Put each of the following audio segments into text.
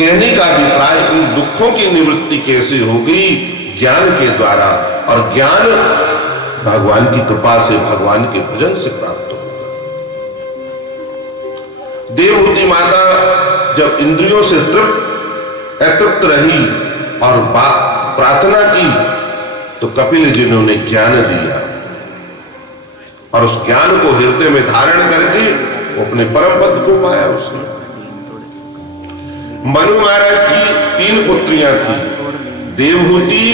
कहने का अभिप्राय इन दुखों की निवृत्ति कैसे होगी? ज्ञान के द्वारा, और ज्ञान भगवान की कृपा से, भगवान के भजन से प्राप्त होगा। देवहूति माता जब इंद्रियों से अतृप्त रही और प्रार्थना की तो कपिल जी ने उन्हें ज्ञान दिया, और उस ज्ञान को हृदय में धारण करके वो अपने परम पद को पाया उसने। मनु महाराज की 3 पुत्रियां थी, देवहूति,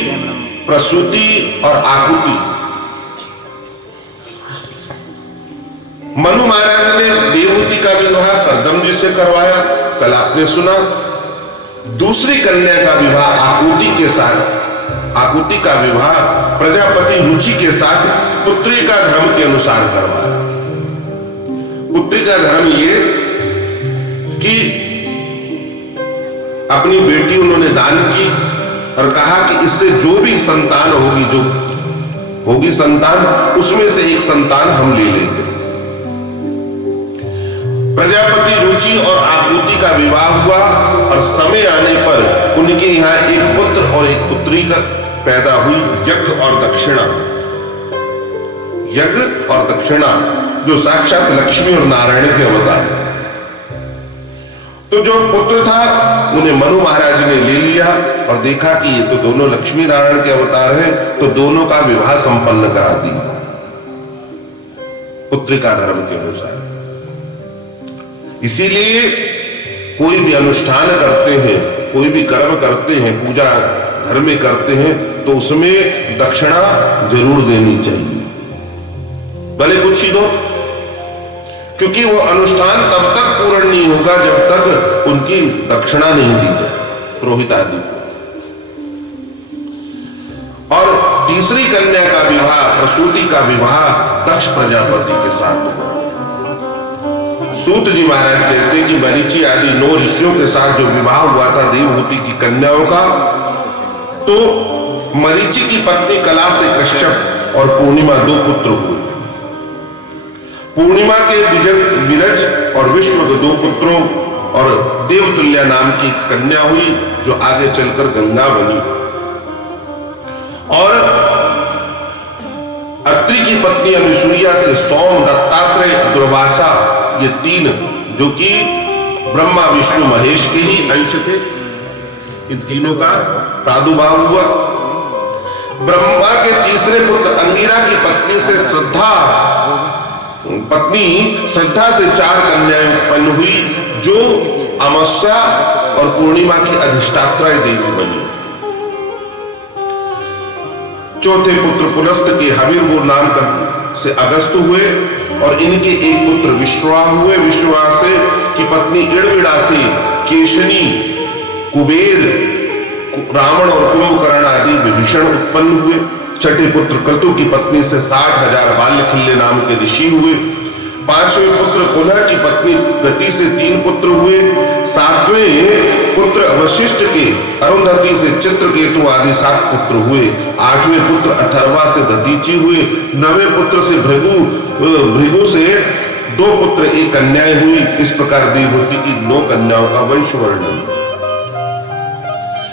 प्रसूति और आकुति। मनु महाराज ने देवहूति का विवाह कर्दम जी से करवाया, कल आपने सुना। दूसरी कन्या का विवाह आकुति के साथ, आकुति का विवाह प्रजापति रुचि के साथ पुत्री का धर्म के अनुसार करवाया। पुत्री का धर्म ये कि अपनी बेटी उन्होंने दान की और कहा कि इससे जो भी संतान होगी, जो होगी संतान, उसमें से एक संतान हम ले लेंगे। प्रजापति रुचि और आकुति का विवाह हुआ और समय आने पर उनके यहाँ एक पुत्र और एक पुत्री का पैदा हुई, यज्ञ और दक्षिणा। यज्ञ और दक्षिणा जो साक्षात लक्ष्मी और नारायण के अवतार। तो जो पुत्र था उन्हें मनु महाराज ने ले लिया और देखा कि ये तो दोनों लक्ष्मी नारायण के अवतार हैं, तो दोनों का विवाह संपन्न करा दिया पुत्रिका धर्म के अनुसार। इसीलिए कोई भी अनुष्ठान करते हैं, कोई भी कर्म करते हैं, पूजा घर में करते हैं, तो उसमें दक्षिणा जरूर देनी चाहिए, भले कुछ ही दो, क्योंकि वो अनुष्ठान तब तक पूर्ण नहीं होगा जब तक उनकी दक्षिणा नहीं दी जाए, पुरोहित आदि को। और तीसरी कन्या का विवाह, प्रसूति का विवाह दक्ष प्रजापति के साथ हुआ। सूत जी महाराज कहते हैं कि मरीचि आदि 9 ऋषियों के साथ जो विवाह हुआ था देवहूति की कन्याओं का, तो मरीचि की पत्नी कला से कश्यप और पूर्णिमा 2 पुत्र हुए। पूर्णिमा के विरज और विश्व के 2 पुत्रों और देवतुल्या नाम की कन्या हुई जो आगे चलकर गंगा बनी। और अत्रि की पत्नी अनुसुईया से सोम, दत्तात्रेय, दुर्वासा, ये 3 जो कि ब्रह्मा विष्णु महेश के ही अंश थे, इन तीनों का प्रादुर्भाव हुआ। ब्रह्मा के तीसरे पुत्र अंगिरा की पत्नी से श्रद्धा से 4 कन्याएं उत्पन्न हुई जो अमावस्या और पूर्णिमा की अधिष्ठात्री देवी बनी। चौथे पुत्र पुलस्त के हवीरपुर नाम से अगस्त हुए और इनके एक पुत्र विश्वा हुए। विश्वा से की पत्नी इड़विड़ा से केशनी, कुबेर, रावण और कुंभकर्ण आदि विभीषण उत्पन्न हुए। छठे पुत्र क्रतु की पत्नी से 60,000 बाल्यखिल्य नाम के ऋषि हुए। 5वें पुत्र पुनः की पत्नी गति से 3 पुत्र हुए। 7वें पुत्र वशिष्ठ के अरुंधति से चित्रकेतु आदि 7 पुत्र हुए। 8वें पुत्र अथर्वा से दधीचि हुए। 9वें पुत्र से भृगु से 2 पुत्र, 1 कन्याएं हुई। इस प्रकार देवहूति की 9 कन्याओं का वंश वर्णन।